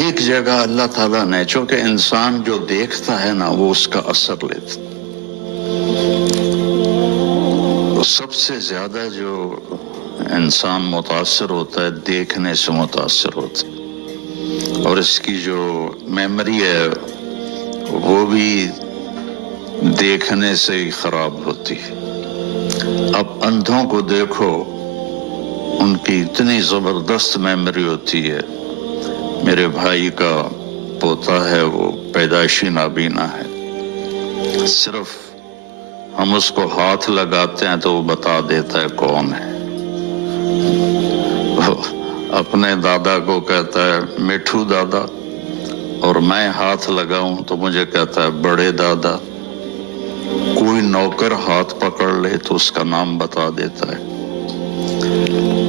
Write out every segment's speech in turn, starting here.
ایک جگہ اللہ تعالیٰ نے، چونکہ انسان جو دیکھتا ہے نا وہ اس کا اثر لیتا، تو سب سے زیادہ جو انسان متاثر ہوتا ہے دیکھنے سے متاثر ہوتا ہے، اور اس کی جو میموری ہے وہ بھی دیکھنے سے ہی خراب ہوتی ہے۔ اب اندھوں کو دیکھو، ان کی اتنی زبردست میموری ہوتی ہے۔ میرے بھائی کا پوتا ہے، وہ پیدائشی نابینا ہے، صرف ہم اس کو ہاتھ لگاتے ہیں تو وہ بتا دیتا ہے کون ہے۔ وہ اپنے دادا کو کہتا ہے میٹھو دادا، اور میں ہاتھ لگاؤں تو مجھے کہتا ہے بڑے دادا۔ کوئی نوکر ہاتھ پکڑ لے تو اس کا نام بتا دیتا ہے۔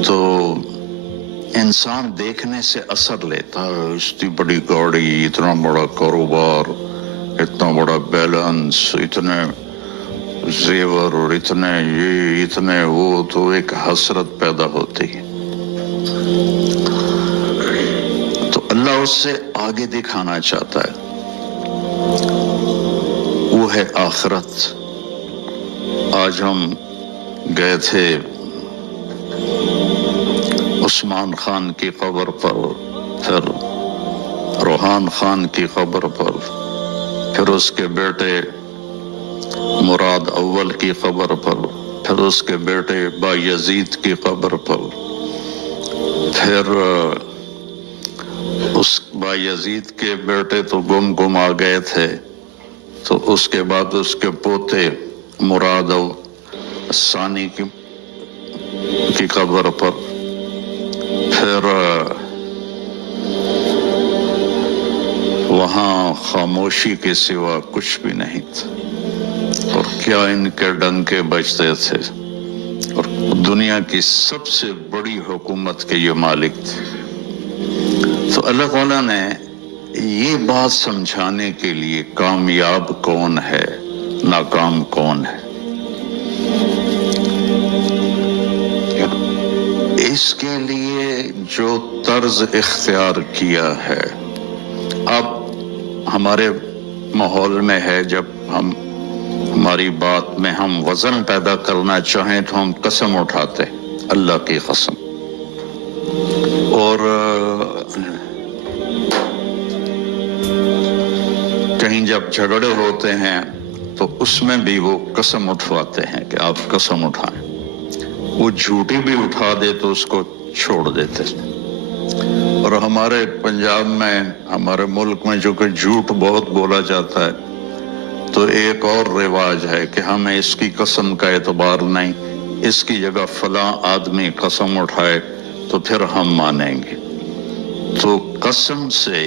تو انسان دیکھنے سے اثر لیتا ہے، اتنی بڑی گاڑی، اتنا بڑا کاروبار، اتنا بڑا بیلنس، اتنے زیور اور اتنے یہ اتنے وہ، تو ایک حسرت پیدا ہوتی ہے۔ تو اللہ اس سے آگے دکھانا چاہتا ہے، وہ ہے آخرت۔ آج ہم گئے تھے عثمان خان کی قبر پر، پھر روحان خان کی قبر پر، پھر اس کے بیٹے مراد اول کی قبر پر، پھر اس کے بیٹے بایزید کی قبر پر، پھر اس بایزید کے بیٹے تو گم آ گئے تھے، تو اس کے بعد اس کے پوتے مراد ثانی کی قبر پر، پھر وہاں خاموشی کے سوا کچھ بھی نہیں تھا، اور کیا ان کے ڈنکے بجتے تھے، اور دنیا کی سب سے بڑی حکومت کے یہ مالک تھے۔ تو اللہ تعالیٰ نے یہ بات سمجھانے کے لیے کامیاب کون ہے، ناکام کون ہے، اس کے لیے جو طرز اختیار کیا ہے۔ اب ہمارے ماحول میں ہے، جب ہماری بات میں ہم وزن پیدا کرنا چاہیں تو ہم قسم اٹھاتے، اللہ کی قسم، اور کہیں جب جھگڑے ہوتے ہیں تو اس میں بھی وہ قسم اٹھواتے ہیں کہ آپ قسم اٹھائیں۔ وہ جھوٹی بھی اٹھا دے تو اس کو چھوڑ دیتے ہیں۔ اور ہمارے پنجاب میں، ہمارے ملک میں جو کہ جھوٹ بہت بولا جاتا ہے، تو ایک اور رواج ہے کہ ہمیں اس کی قسم کا اعتبار نہیں، اس کی جگہ فلاں آدمی قسم اٹھائے تو پھر ہم مانیں گے۔ تو قسم سے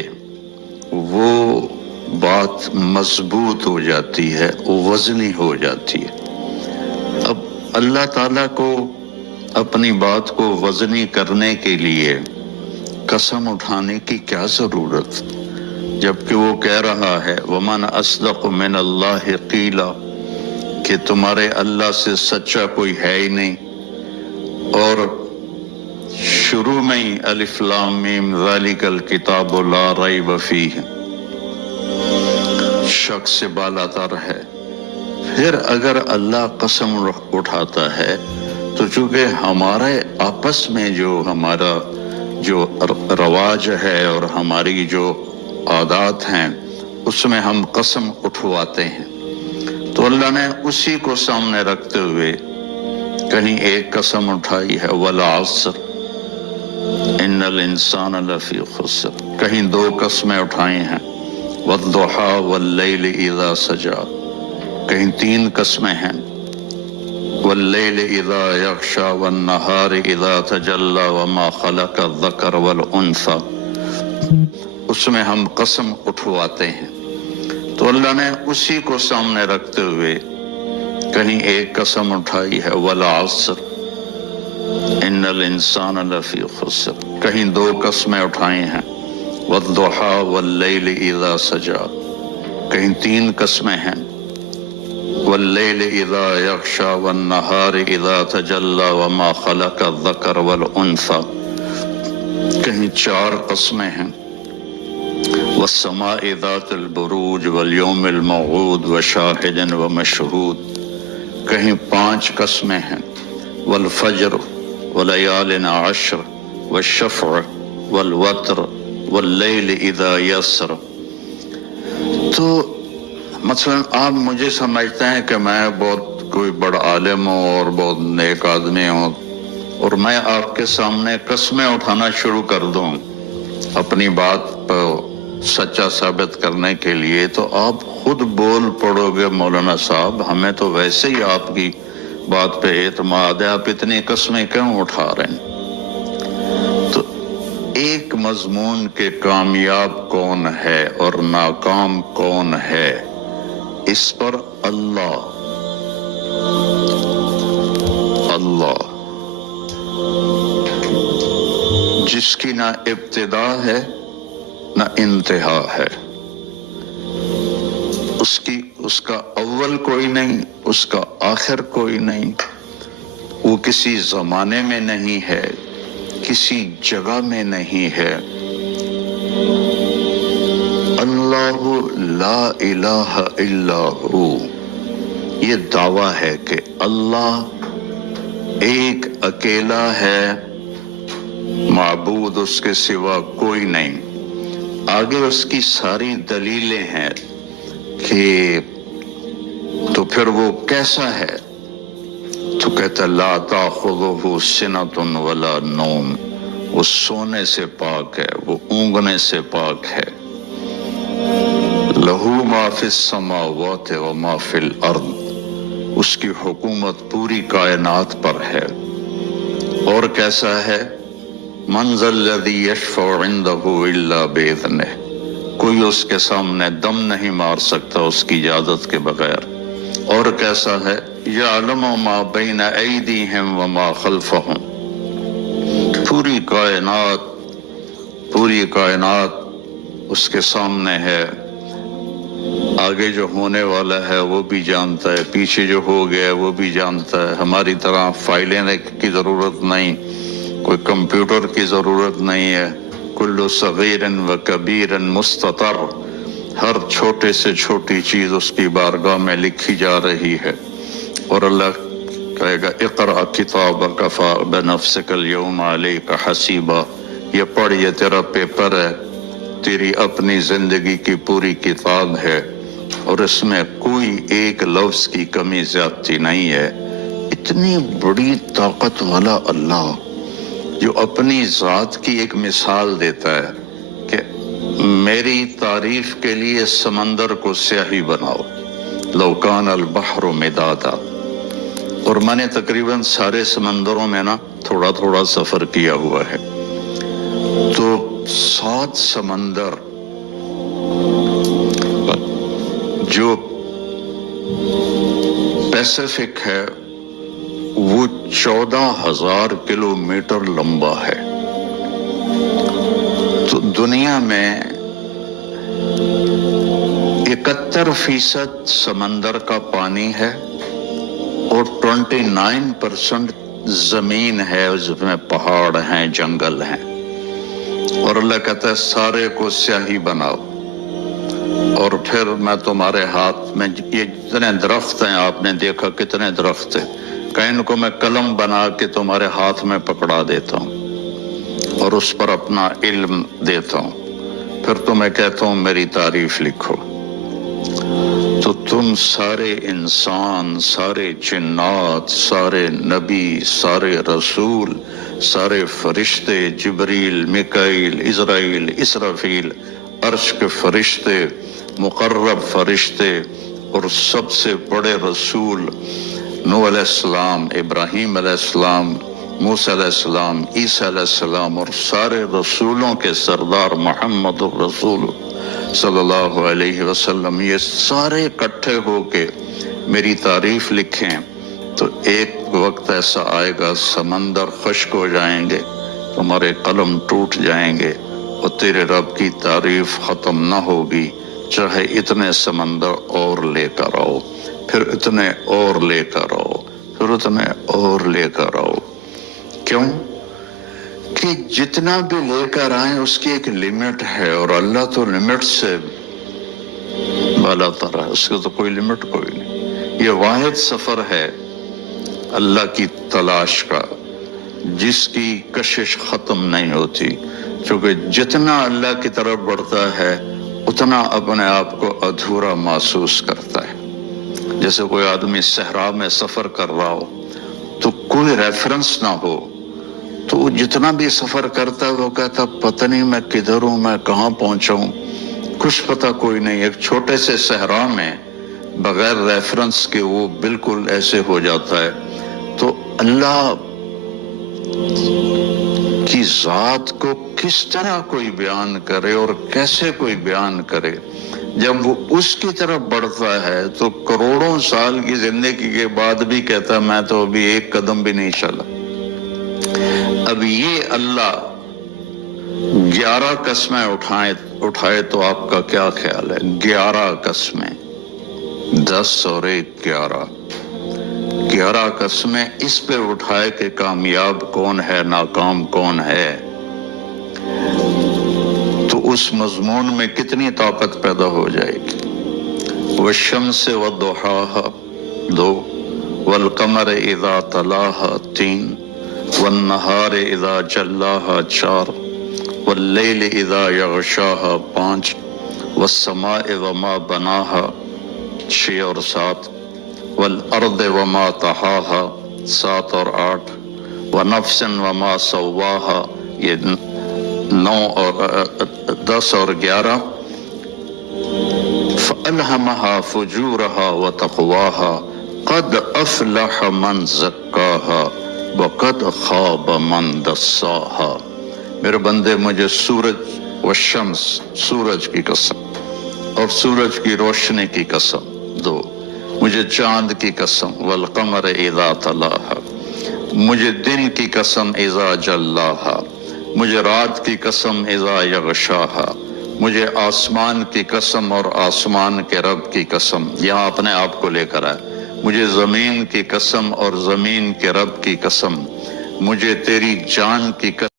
وہ بات مضبوط ہو جاتی ہے، وزنی ہو جاتی ہے۔ اب اللہ تعالیٰ کو اپنی بات کو وزنی کرنے کے لیے قسم اٹھانے کی کیا ضرورت، جبکہ وہ کہہ رہا ہے وَمَنْ أَصْدَقُ مِنَ اللَّهِ قِيلًا، کہ تمہارے اللہ سے سچا کوئی ہے ہی نہیں۔ اور شروع میں ہی الف لام میم ذَلِكَ الْكِتَابُ لَا رَيْبَ فِيهِ، شک سے بالا تر ہے۔ پھر اگر اللہ قسم اٹھاتا ہے تو چونکہ ہمارے آپس میں جو ہمارا جو رواج ہے اور ہماری جو عادات ہیں اس میں ہم قسم اٹھواتے ہیں، تو اللہ نے اسی کو سامنے رکھتے ہوئے کہیں ایک قسم اٹھائی ہے وَالْعَصْرِ إِنَّ الْإِنسَانَ لَفِي خُسْرٍ، کہیں دو قسمیں اٹھائی ہیں وَالضُّحَىٰ وَاللَّيْلِ إِذَا سَجَىٰ، کہیں تین قسمیں ہیں وَاللَّيْلِ إِذَا يَغْشَىٰ وَالنَّهَارِ إِذَا تَجَلَّىٰ وَمَا خَلَقَ الذَّكَرَ وَالْأُنثَىٰ، اس میں ہم قسم اٹھواتے ہیں۔ تو اللہ نے اسی کو سامنے رکھتے ہوئے کہیں ایک قسم اٹھائی ہے وَالْعَصْرِ إِنَّ الْإِنسَانَ لَفِي خُسْرٍ، کہیں دو قسمیں اٹھائی ہیں وَالضُّحَىٰ وَاللَّيْلِ إِذَا سَجَىٰ، کہیں تین قسمیں ہیں وَاللَّيْلِ إِذَا يَغْشَىٰ وَالنَّهَارِ إِذَا تَجَلَّىٰ وَمَا خَلَقَ الذَّكَرَ وَالْأُنثَىٰ، کہیں چار قسمیں ہیں والسماء ذات البروج واليوم الموعود وشاہد ومشہود، کہیں 5 قسمیں ہیں، والفجر ولیال عشر والشفع والوتر واللیل اذا یسر۔ تو مثلا آپ مجھے سمجھتے ہیں کہ میں بہت کوئی بڑا عالم ہوں اور بہت نیک آدمی ہوں، اور میں آپ کے سامنے قسمیں اٹھانا شروع کر دوں اپنی بات کو سچا ثابت کرنے کے لیے، تو آپ خود بول پڑو گے مولانا صاحب ہمیں تو ویسے ہی آپ کی بات پہ اعتماد ہے، آپ اتنی قسمیں کیوں اٹھا رہے ہیں؟ تو ایک مضمون کے کامیاب کون ہے اور ناکام کون ہے، اس پر اللہ جس کی نہ ابتدا ہے نہ انتہا ہے، اس کا اول کوئی نہیں، اس کا آخر کوئی نہیں، وہ کسی زمانے میں نہیں ہے، کسی جگہ میں نہیں ہے۔ اللہ لا الہ الا ہو، یہ دعویٰ ہے کہ اللہ ایک اکیلا ہے، معبود اس کے سوا کوئی نہیں۔ آگے اس کی ساری دلیلیں ہیں کہ تو پھر وہ کیسا ہے، تو کہتا لا تاخذہ سنۃ ولا نوم، وہ سونے سے پاک ہے، وہ اونگنے سے پاک ہے۔ لہو ما فی السماوات وما فی الارض، اس کی حکومت پوری کائنات پر ہے۔ اور کیسا ہے؟ من ذا الذی یشفع عندہ الا باذنہ، کوئی اس کے سامنے دم نہیں مار سکتا اس کی اجازت کے بغیر۔ اور کیسا ہے؟ یعلم ما بین ایدیہم وما خلفہم، پوری کائنات اس کے سامنے ہے، آگے جو ہونے والا ہے وہ بھی جانتا ہے، پیچھے جو ہو گیا ہے وہ بھی جانتا ہے۔ ہماری طرح فائلیں کی ضرورت نہیں، کوئی کمپیوٹر کی ضرورت نہیں ہے۔ کل صغیر و کبیر مستطر، ہر چھوٹے سے چھوٹی چیز اس کی بارگاہ میں لکھی جا رہی ہے۔ اور اللہ کہے گا اقرأ کتابک کفی بنفسک اليوم علیک حسیبا، یہ پڑھ، یہ تیرا پیپر ہے، تیری اپنی زندگی کی پوری کتاب ہے، اور اس میں کوئی ایک لفظ کی کمی زیادتی نہیں ہے۔ اتنی بڑی طاقت والا اللہ جو اپنی ذات کی ایک مثال دیتا ہے کہ میری تعریف کے لیے سمندر کو سیاہی بناؤ، لو کان البحر مدادا۔ اور میں نے تقریباً سارے سمندروں میں نا تھوڑا تھوڑا سفر کیا ہوا ہے، تو 7 سمندر جو پیسیفک ہے وہ 14,000 کلومیٹر لمبا ہے۔ تو دنیا میں 71% سمندر کا پانی ہے اور 29% زمین ہے، اس میں پہاڑ ہیں، جنگل ہیں۔ اور اللہ کہتا ہے سارے کو سیاہی بناؤ، اور پھر میں تمہارے ہاتھ میں یہ جتنے درخت ہیں، آپ نے دیکھا کتنے درخت ہیں، کہ ان کو میں قلم بنا کے تمہارے ہاتھ میں پکڑا دیتا ہوں اور اس پر اپنا علم دیتا ہوں، پھر تمہیں کہتا ہوں میری تعریف لکھو۔ تو تم سارے انسان، سارے جنات، سارے نبی، سارے رسول، سارے فرشتے، جبریل، میکائیل، عزرائیل، اسرافیل، عرش کے فرشتے، مقرب فرشتے، اور سب سے بڑے رسول نوح علیہ السلام، ابراہیم علیہ السلام، موسیٰ علیہ السلام، عیسیٰ علیہ السلام، اور سارے رسولوں کے سردار محمد الرسول صلی اللہ علیہ وسلم، یہ سارے اکٹھے ہو کے میری تعریف لکھیں، تو ایک وقت ایسا آئے گا سمندر خشک ہو جائیں گے، تمہارے قلم ٹوٹ جائیں گے، اور تیرے رب کی تعریف ختم نہ ہوگی، چاہے اتنے سمندر اور لے کر آؤ، پھر اتنے اور لے کر آؤ، پھر اتنے اور لے کر آؤ۔ کیوں؟ کہ جتنا بھی لے کر آئیں اس کی ایک لمٹ ہے، اور اللہ تو لمٹ سے بالا تر ہے، اس کو تو کوئی لمٹ کوئی نہیں۔ یہ واحد سفر ہے اللہ کی تلاش کا، جس کی کشش ختم نہیں ہوتی، کیونکہ جتنا اللہ کی طرف بڑھتا ہے اتنا اپنے آپ کو ادھورا محسوس کرتا ہے۔ جیسے کوئی آدمی صحرا میں سفر کر رہا ہو تو کوئی ریفرنس نہ ہو، تو وہ جتنا بھی سفر کرتا ہے وہ کہتا پتہ نہیں میں کدھر ہوں، میں کہاں پہنچا ہوں، کچھ پتہ کوئی نہیں۔ ایک چھوٹے سے صحرا میں بغیر ریفرنس کے وہ بالکل ایسے ہو جاتا ہے۔ تو اللہ کی ذات کو کس طرح کوئی بیان کرے اور کیسے کوئی بیان کرے؟ جب وہ اس کی طرف بڑھتا ہے تو کروڑوں سال کی زندگی کے بعد بھی کہتا ہے میں تو ابھی ایک قدم بھی نہیں چلا۔ اب یہ اللہ 11 قسمیں اٹھائے تو آپ کا کیا خیال ہے؟ 11 قسمیں، 10 اور 1 11 قسمیں اس پہ اٹھائے کہ کامیاب کون ہے، ناکام کون ہے، تو اس مضمون میں کتنی طاقت پیدا ہو جائے گی۔ والشمس والضحاها 2، والقمر اذا تلاها 3، والنہار اذا جلاها 4، واللیل اذا یغشاها 5، والسماء وما بناها 6 اور 7، والارض وما طحاها 7 اور 8، ونفس وما سواها یہ 9 اور 10 اور 11، فألهمها فجورها وتقواها قد افلح من زکاها وقد خاب من دساها۔ میرے بندے مجھے سورج والشمس، سورج کی قسم اور سورج کی روشنی کی قسم 2، مجھے چاند کی قسم والقمر اذا تلاها، مجھے دن کی قسم اذا جلاها، مجھے رات کی قسم اذا یغشاها، مجھے آسمان کی قسم اور آسمان کے رب کی قسم، یہاں اپنے آپ کو لے کر آئے، مجھے زمین کی قسم اور زمین کے رب کی قسم، مجھے تیری جان کی قسم